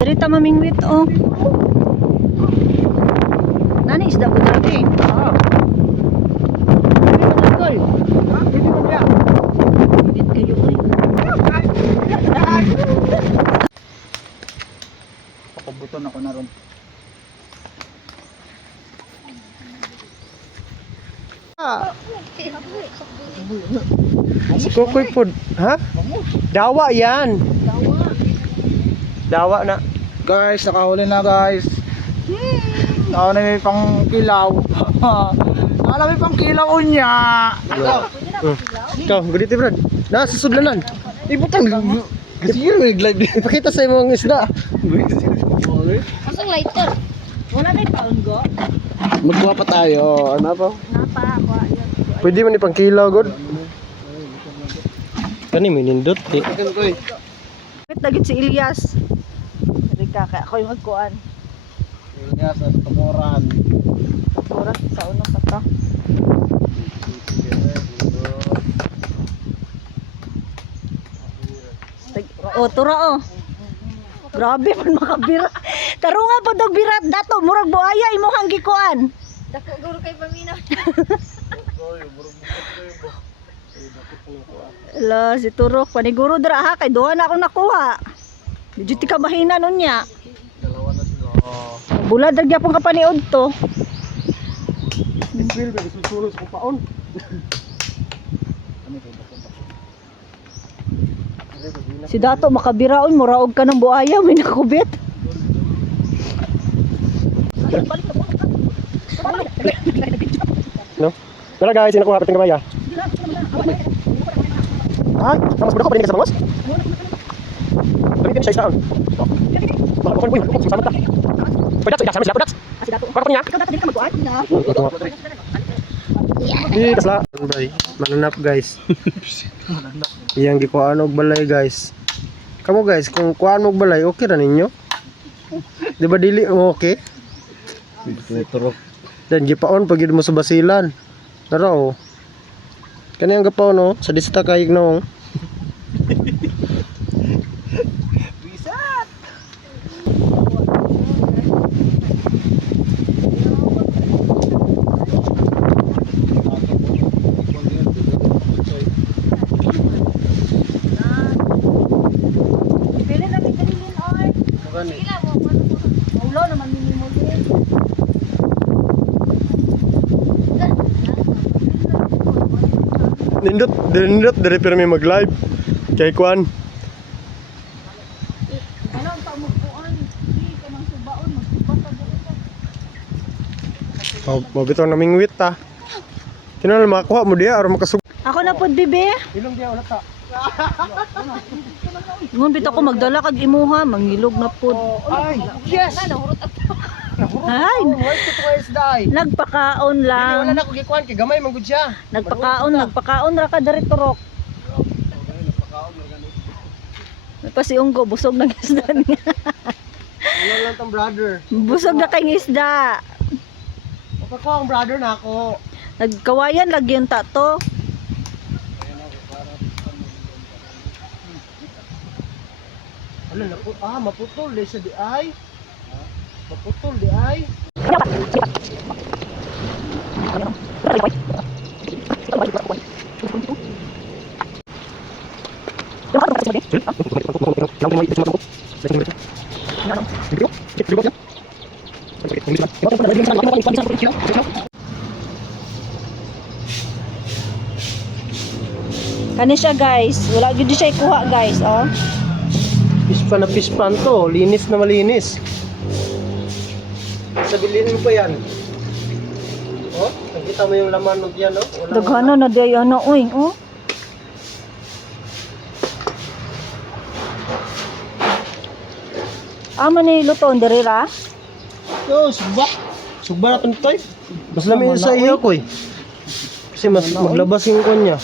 Derita mamingwit oh. Nani isda ko dati. Bit kayo oy. Pakubuton ako na ron. Si Kukoy po, ha? Dawa yan. Dawa na. Guys, nakahuli na guys. Ako na may pang kilaw. Ako na may pang kilaw niya. Ikaw, ganito Brad. Nasa sudlanan. Ibutang. Sige, nag-live din. Ipakita sa imong isda. Asang lighter. Wala na paon go. Magkuha pa tayo. Ano pa? Napa ako ayon. Pwede man ipang kilaw god. Kani minindot di. Wait dagit si Ilyas. Rika ka ako yung magkuan. Iya, sa tumoran. Oras sa unang pata. Oh, tura oh. Grabe man makabira. Tarunga pa dog birat dato murag buaya imong gikuan. Dako guro kay paminaw. Ala si Turok paniguro dra ha kay duha na ako nakuha. Medyo ti ka mahina nun niya. Dalawa na sila. Bulad ra gyapon ka paniod to. Iswil ba susulod sa paon. Si Dato makabiraon muraog ka ng buaya may nakubit. No? Tara guys, sino kuha pating kamay ah? Ha? Kamas budak ko pa din ka sa bangos? Dami din siya isaan. Baka ko puy, sama ta. Padat sa sama sila padat. Si Dato. Baka niya. Ikaw dapat din ka magkuan na. Di kasla. Bay, mananap guys. Iyang gikuan og balay guys. Kamu guys, kung kuan mo og balay, okay ra ninyo? Di ba dili mo okay? Turok. Dan gipaon pag mo sa basilan. Nara oh. Kani ang gapaon no, sa dista kay no. Pili na midalin oy. Sila mo ulo naman minimum din. Nindot dari pero may mag-live. Kay kuan. Ano ang pamukuan? Di ka nang subaon magsubang ka dito. Mabitaw na mingwit ta. Tinal makakuha mo diya aron makasug. Ako na pod bibi. Ilong diya ulat ta. Ngun bitaw ko magdala kag imuha mangilog na pod. Ay, yes. Ay, Where's the twice die? nagpakaon Wala lang. na ko gikuan kay gamay man gud siya. Nagpakaon ra ka diri turok. Pa si Unggo busog ng isda niya. Ano lang tong brother. Busog na kay isda. Makakuha ang brother na ako. Nagkawayan lagi yung tato. Ano na po? Maputol di sa di ay. Maputol di ay. Kani siya guys, wala gyud siya ikuha guys, oh. Pispan na pispan to, linis na malinis. Sabilin mo pa yan. Oh, nakita mo yung laman ng yan, oh. Daghana na di ano uy, oh. Amo ni luton diri ra. Yo, suba. Suba na to. Mas lamin sa iyo ko eh. Kasi mas maglabas yung kanya.